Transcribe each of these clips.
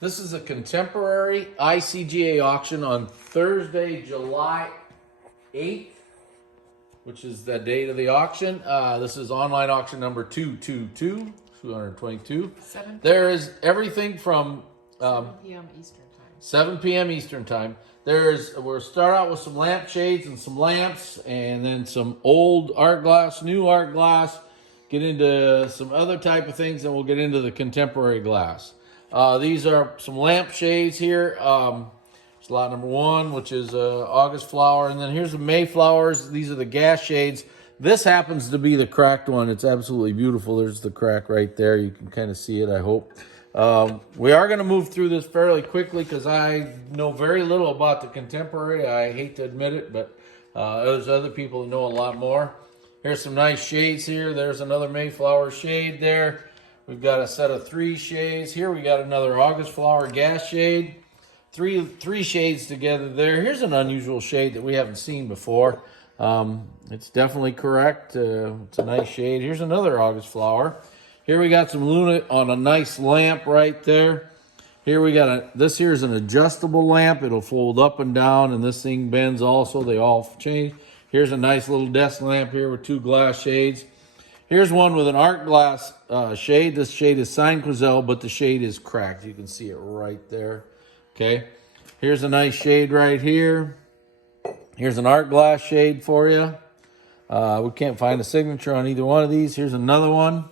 This is a contemporary ICGA auction on Thursday, July 8th, which is the date of the auction. This is online auction number 222. 7 There is everything from 7 p.m. Eastern Time. 7 p.m. Eastern Time. We'll start out with some lampshades and some lamps, and then some old art glass, new art glass, get into some other type of things, and we'll get into the contemporary glass. These are some lampshades here. It's lot number 1, which is August flower, and then here's the Mayflowers. These are the gas shades. This happens to be the cracked one. It's absolutely beautiful. There's the crack right there. You can kind of see it, I hope. We are going to move through this fairly quickly because I know very little about the contemporary. I hate to admit it, but there's other people that know a lot more. Here's some nice shades here. There's another Mayflower shade there. We've got a set of 3 shades. Here we got another August flower gas shade. Three shades together there. Here's an unusual shade that we haven't seen before. It's definitely correct. It's a nice shade. Here's another August flower. Here we got some Luna on a nice lamp right there. Here we got this here is an adjustable lamp. It'll fold up and down, and this thing bends also. They all change. Here's a nice little desk lamp here with 2 glass shades. Here's one with an art glass shade. This shade is Signed Quazelle, but the shade is cracked. You can see it right there. Okay. Here's a nice shade right here. Here's an art glass shade for you. We can't find a signature on either one of these. Here's another one.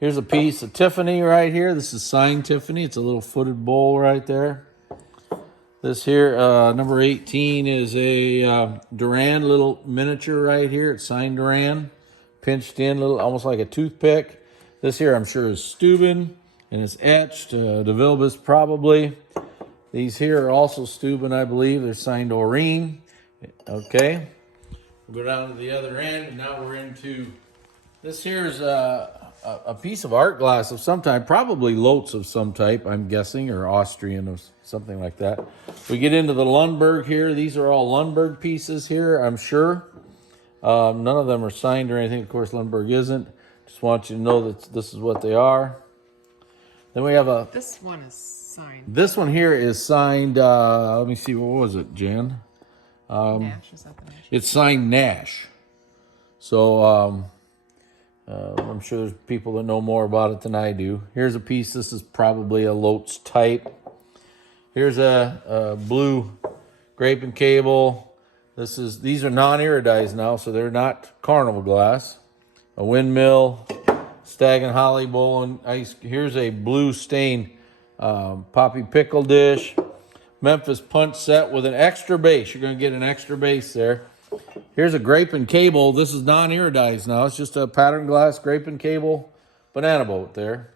Here's a piece of Tiffany right here. This is signed Tiffany. It's a little footed bowl right there. This here, number 18, is a Duran little miniature right here. It's signed Duran. Pinched in, little, almost like a toothpick. This here, I'm sure, is Steuben, and it's etched. De Vilbis, probably. These here are also Steuben, I believe. They're signed Oreen. Okay. We'll go down to the other end, and now we're into... This here is a piece of art glass of some type, probably Lotz of some type, I'm guessing, or Austrian or something like that. We get into the Lundberg here. These are all Lundberg pieces here, I'm sure. None of them are signed or anything. Of course, Lundberg isn't. Just want you to know that this is what they are. Then we have a... This one is signed. This one here is signed, let me see, what was it, Jan? Nash, is that the Nash? It's signed Nash. So, I'm sure there's people that know more about it than I do. Here's a piece. This is probably a Lotz type. Here's a blue grape and cable. These are non-iridized now, so they're not Carnival glass. A windmill, stag and holly bowl and ice. Here's a blue stained poppy pickle dish. Memphis punch set with an extra base. You're going to get an extra base there. Here's a grape and cable. This is non-iridized now. It's just a pattern glass grape and cable banana boat there.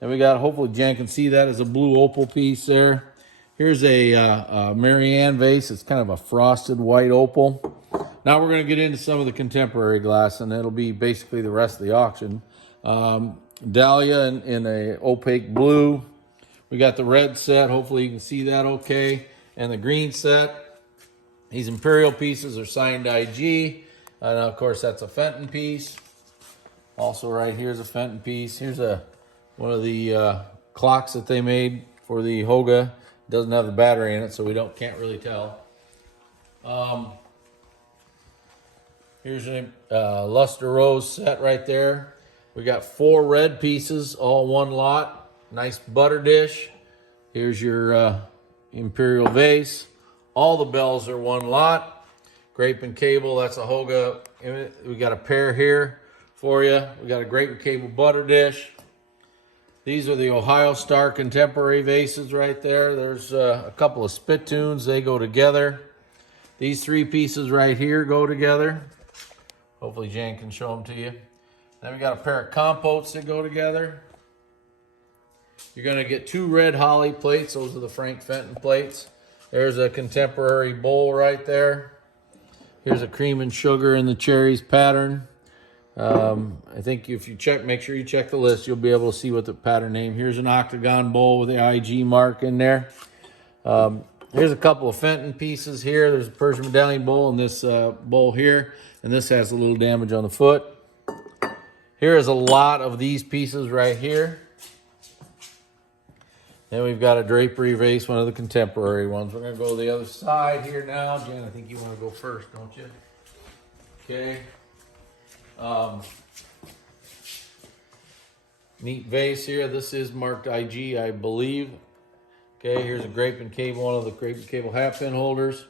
And we got, hopefully Jan can see that as a blue opal piece there. Here's a Marianne vase. It's kind of a frosted white opal. Now we're going to get into some of the contemporary glass, and that'll be basically the rest of the auction. Dahlia in a opaque blue. We got the red set. Hopefully you can see that okay. And the green set. These imperial pieces are signed IG. And of course, that's a Fenton piece. Also right here is a Fenton piece. Here's one of the clocks that they made for the Hoga. It doesn't have the battery in it, so we can't really tell. Here's a luster rose set right there. We got 4 red pieces, all one lot. Nice butter dish. Here's your imperial vase. All the bells are one lot. Grape and cable, that's a Hoga. We got a pair here for you. We got a grape and cable butter dish. These are the Ohio Star contemporary vases right there. There's a couple of spittoons. They go together. These 3 pieces right here go together. Hopefully Jan can show them to you. Then we got a pair of compotes that go together. You're going to get 2 red holly plates. Those are the Frank Fenton plates. There's a contemporary bowl right there. Here's a cream and sugar in the cherries pattern. I think if you make sure you check the list, you'll be able to see what the pattern name. Here's an octagon bowl with the IG mark in there. Here's a couple of Fenton pieces here. There's a Persian Medallion bowl and this bowl here. And this has a little damage on the foot. Here is a lot of these pieces right here. Then we've got a drapery vase, one of the contemporary ones. We're going to go to the other side here now. Jen, I think you want to go first, don't you? Okay. Neat vase here. This is marked IG, I believe. Okay, here's a grape and cable, one of the grape and cable half pin holders.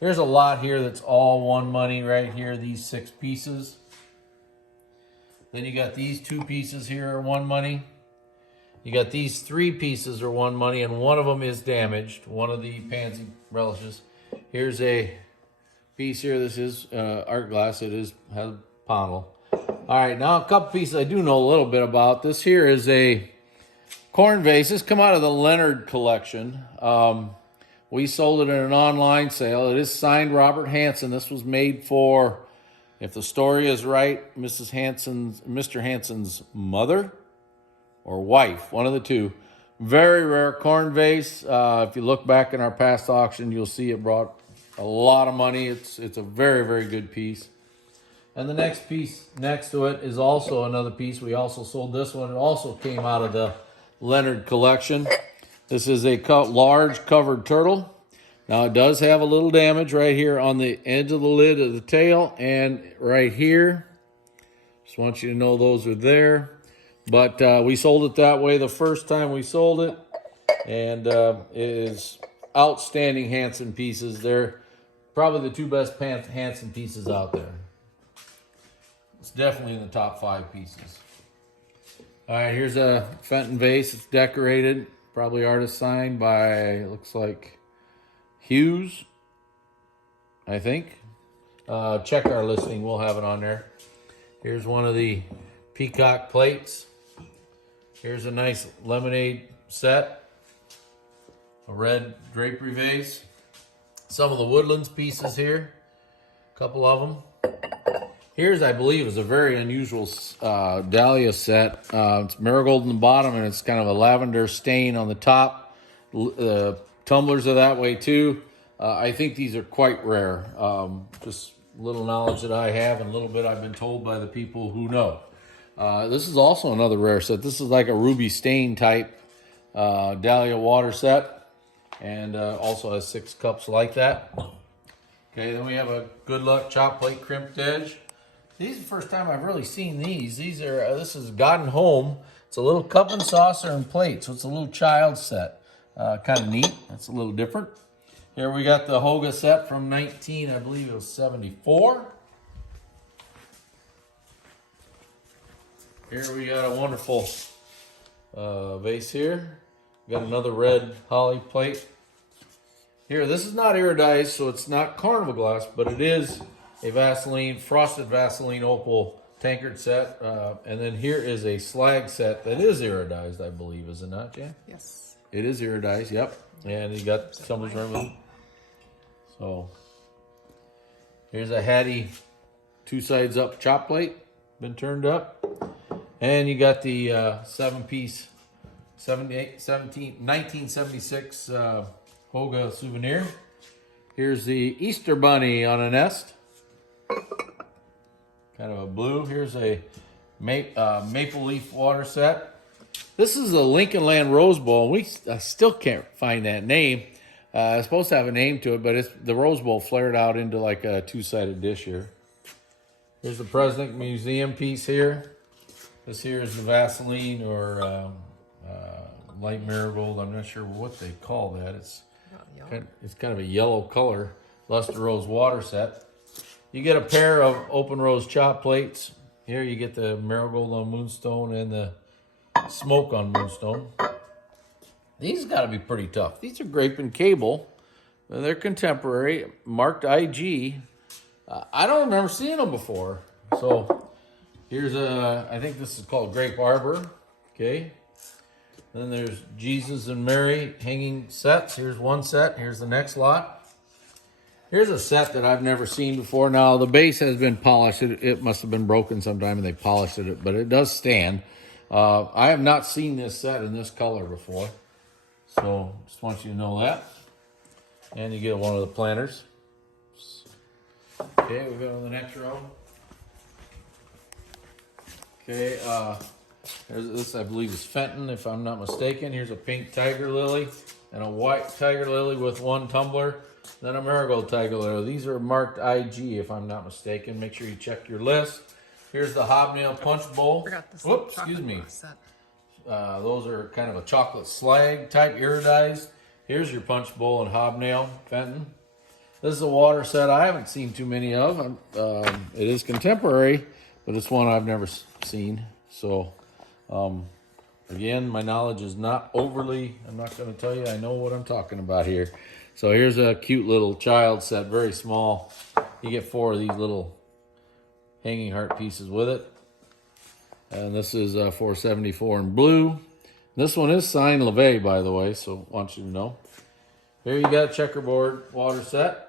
There's a lot here that's all one money right here, these 6 pieces. Then you got these 2 pieces here are one money. You got these 3 pieces are one money, and one of them is damaged, one of the pansy relishes. Here's a piece here. This is art glass. It has a panel. All right, now a couple pieces I do know a little bit about. This here is a corn vase. This come out of the Leonard collection. We sold it in an online sale. It is signed Robert Hansen. This was made for, if the story is right, Mr. Hansen's mother or wife, one of the two. Very rare corn vase. If you look back in our past auction, you'll see it brought a lot of money. It's a very, very good piece. And the next piece next to it is also another piece. We also sold this one. It also came out of the Leonard collection. This is a large covered turtle. Now it does have a little damage right here on the edge of the lid of the tail and right here. Just want you to know those are there. But we sold it that way the first time we sold it. And it is outstanding Hansen pieces. They're probably the 2 best Hansen pieces out there. It's definitely in the top 5 pieces. All right, here's a Fenton Vase. It's decorated. Probably artist signed by, looks like, Hughes, I think. Check our listing. We'll have it on there. Here's one of the peacock plates. Here's a nice lemonade set. A red drapery vase. Some of the Woodlands pieces here. A couple of them. Here's, I believe, is a very unusual dahlia set. It's marigold in the bottom, and it's kind of a lavender stain on the top. Tumblers are that way, too. I think these are quite rare. Just little knowledge that I have and a little bit I've been told by the people who know. This is also another rare set. This is like a ruby stain type dahlia water set, and also has 6 cups like that. Okay, then we have a Good Luck chop plate crimped edge. These are the first time I've really seen these. These are this is Gotten Home. It's a little cup and saucer and plate, so it's a little child set. Kind of neat. That's a little different. Here we got the Hoga set from I believe it was 74. Here we got a wonderful vase here. We got another red holly plate. Here, this is not iridized, so it's not Carnival glass, but it is a frosted Vaseline opal tankard set. And then here is a slag set that is iridized, I believe, is it not, Jan? Yes. It is iridized, yep. And you got tumblers right with it. So, here's a Hattie 2 sides up chop plate, been turned up. And you got the 7-piece 1976 Hoga souvenir. Here's the Easter Bunny on a nest. Kind of a blue. Here's a maple leaf water set. This is the Lincoln Land Rose Bowl. I still can't find that name. It's supposed to have a name to it, but it's the Rose Bowl flared out into like a 2-sided dish here. Here's the President Museum piece here. This here is the Vaseline or light marigold. I'm not sure what they call that. It's kind of a yellow color. Luster Rose water set. You get a pair of open rose chop plates. Here you get the marigold on moonstone and the smoke on moonstone. These got to be pretty tough. These are grape and cable. They're contemporary, marked IG. I don't remember seeing them before. So here's I think this is called Grape Arbor. Okay. Then there's Jesus and Mary hanging sets. Here's one set. Here's the next lot. Here's a set that I've never seen before. Now, the base has been polished. It must have been broken sometime and they polished it, but it does stand. I have not seen this set in this color before. So, just want you to know that. And you get one of the planters. Okay, we go to the next row. Okay, This, I believe, is Fenton, if I'm not mistaken. Here's a pink tiger lily and a white tiger lily with one tumbler. Then a marigold tiger lily. These are marked IG, if I'm not mistaken. Make sure you check your list. Here's the hobnail punch bowl. Forgot this. Whoops, excuse me. Those are kind of a chocolate slag type iridized. Here's your punch bowl and hobnail, Fenton. This is a water set I haven't seen too many of. It is contemporary, but it's one I've never seen. So, again, my knowledge is not overly, I'm not going to tell you I know what I'm talking about here. So here's a cute little child set, very small. You get 4 of these little hanging heart pieces with it. And this is $4.74 in blue. This one is signed LeVay, by the way, so I want you to know. Here you got a checkerboard water set.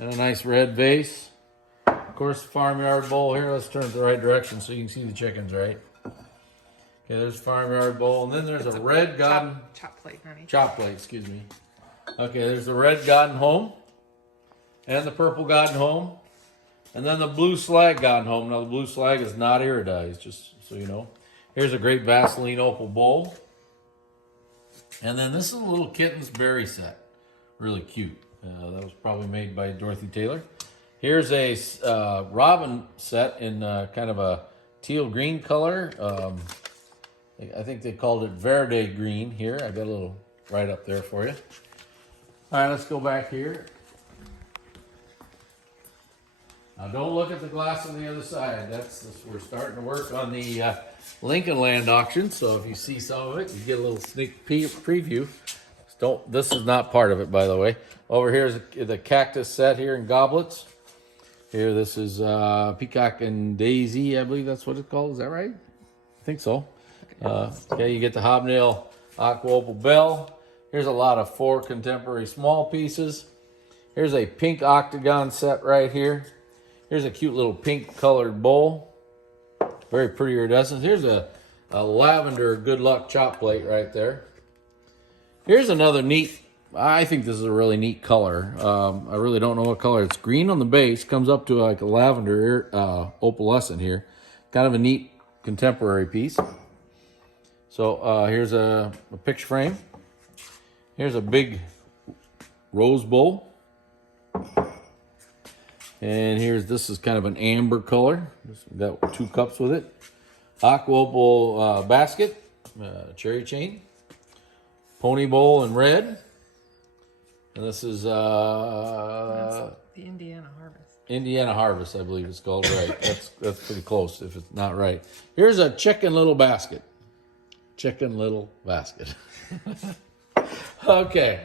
And a nice red vase. Of course, the farmyard bowl here. Let's turn it the right direction so you can see the chickens, right? Okay, there's the farmyard bowl. And then there's a red garden... Chop plate, honey. Chop plate, excuse me. Okay, there's the red garden home. And the purple garden home. And then the blue slag garden home. Now, the blue slag is not iridized, just so you know. Here's a great Vaseline opal bowl. And then this is a little kitten's berry set. Really cute. That was probably made by Dorothy Taylor. Here's a robin set in kind of a teal green color. I think they called it Verde green here. I got a little right up there for you. All right, let's go back here. Now don't look at the glass on the other side. We're starting to work on the Lincoln Land auction. So if you see some of it, you get a little sneak preview. This is not part of it, by the way. Over here is the cactus set here in goblets. Here, this is Peacock and Daisy, I believe that's what it's called. Is that right? I think so. Okay, you get the hobnail aqua opal bell. Here's a lot of 4 contemporary small pieces. Here's a pink octagon set right here. Here's a cute little pink colored bowl. Very pretty iridescent. Here's a lavender good luck chop plate right there. Here's another neat, I think this is a really neat color. I really don't know what color. It's green on the base, comes up to like a lavender opalescent here. Kind of a neat contemporary piece. So here's a picture frame. Here's a big rose bowl. And this is kind of an amber color. Got 2 cups with it. Aqua opal basket, cherry chain. Pony bowl in red. And this is That's the Indiana Harvest. Indiana Harvest, I believe it's called. Right. That's pretty close if it's not right. Here's a chicken little basket. Chicken little basket. Okay.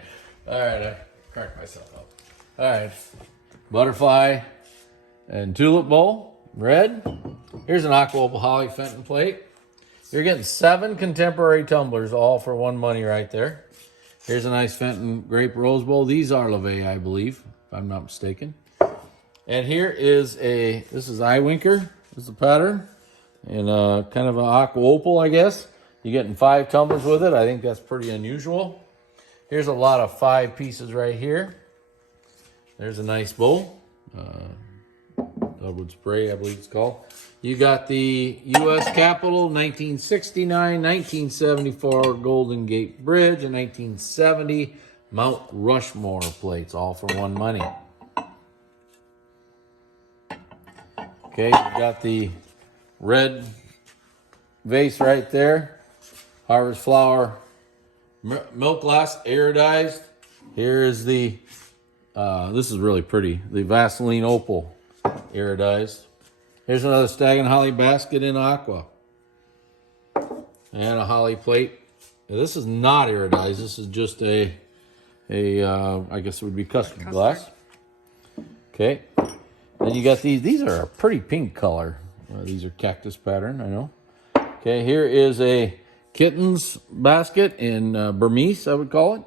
All right. I cracked myself up. All right. Butterfly and tulip bowl, red. Here's an aqua opal holly Fenton plate. You're getting 7 contemporary tumblers, all for one money right there. Here's a nice Fenton grape rose bowl. These are LeVay, I believe, if I'm not mistaken. And here is this is Eyewinker. This is the pattern. And kind of an aqua opal, I guess. You're getting 5 tumblers with it. I think that's pretty unusual. Here's a lot of 5 pieces right here. There's a nice bowl. Dogwood spray, I believe it's called. You got the U.S. Capitol, 1969, 1974 Golden Gate Bridge, and 1970 Mount Rushmore plates, all for one money. Okay, you got the red vase right there. Harvest flower milk glass, iridized. Here is the, this is really pretty, the Vaseline opal iridized. Here's another stag and holly basket in aqua. And a holly plate. Now, this is not iridized. This is just I guess it would be custard glass. Okay. Then you got these. These are a pretty pink color. These are cactus pattern, I know. Okay, here is a kitten's basket in Burmese, I would call it.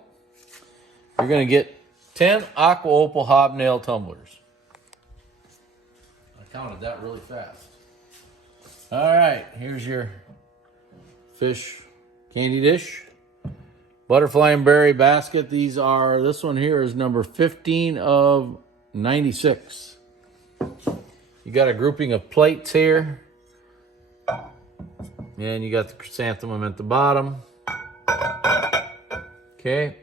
You're going to get 10 aqua opal hobnail tumblers. Counted that really fast. All right, here's your fish candy dish. Butterfly and berry basket. This one here is number 15 of 96. You got a grouping of plates here. And you got the chrysanthemum at the bottom. Okay.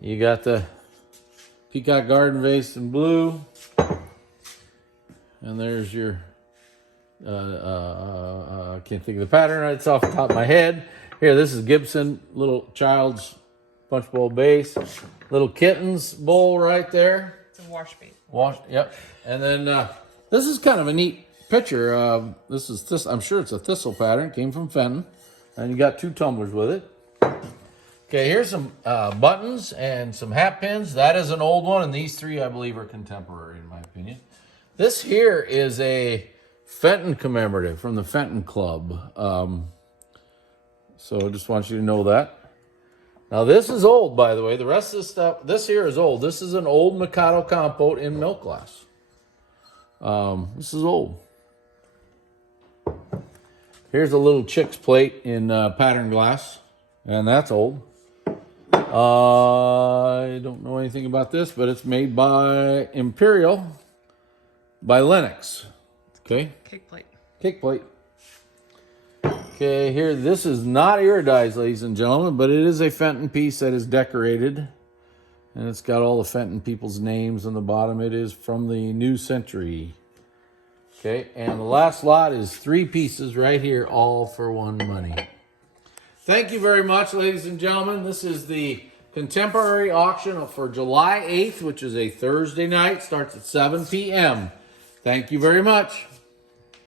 You got the peacock garden vase in blue. And there's your, I can't think of the pattern. It's off the top of my head. Here, this is Gibson, little child's punch bowl base. Little kitten's bowl right there. It's a wash base. Yep. And then this is kind of a neat picture. I'm sure it's a thistle pattern. It came from Fenton. And you got 2 tumblers with it. Okay, here's some buttons and some hat pins. That is an old one, and these 3, I believe, are contemporary, in my opinion. This here is a Fenton commemorative from the Fenton Club. So I just want you to know that. Now, this is old, by the way. The rest of this stuff, this here is old. This is an old Mikado compote in milk glass. This is old. Here's a little chick's plate in pattern glass, and that's old. I don't know anything about this, but it's made by Imperial, by Lennox. Okay. Cake plate. Cake plate. Okay, here, this is not iridized, ladies and gentlemen, but it is a Fenton piece that is decorated. And it's got all the Fenton people's names on the bottom. It is from the New Century. Okay, and the last lot is 3 pieces right here, all for one money. Thank you very much, ladies and gentlemen. This is the contemporary auction for July 8th, which is a Thursday night. Starts at 7 p.m. Thank you very much.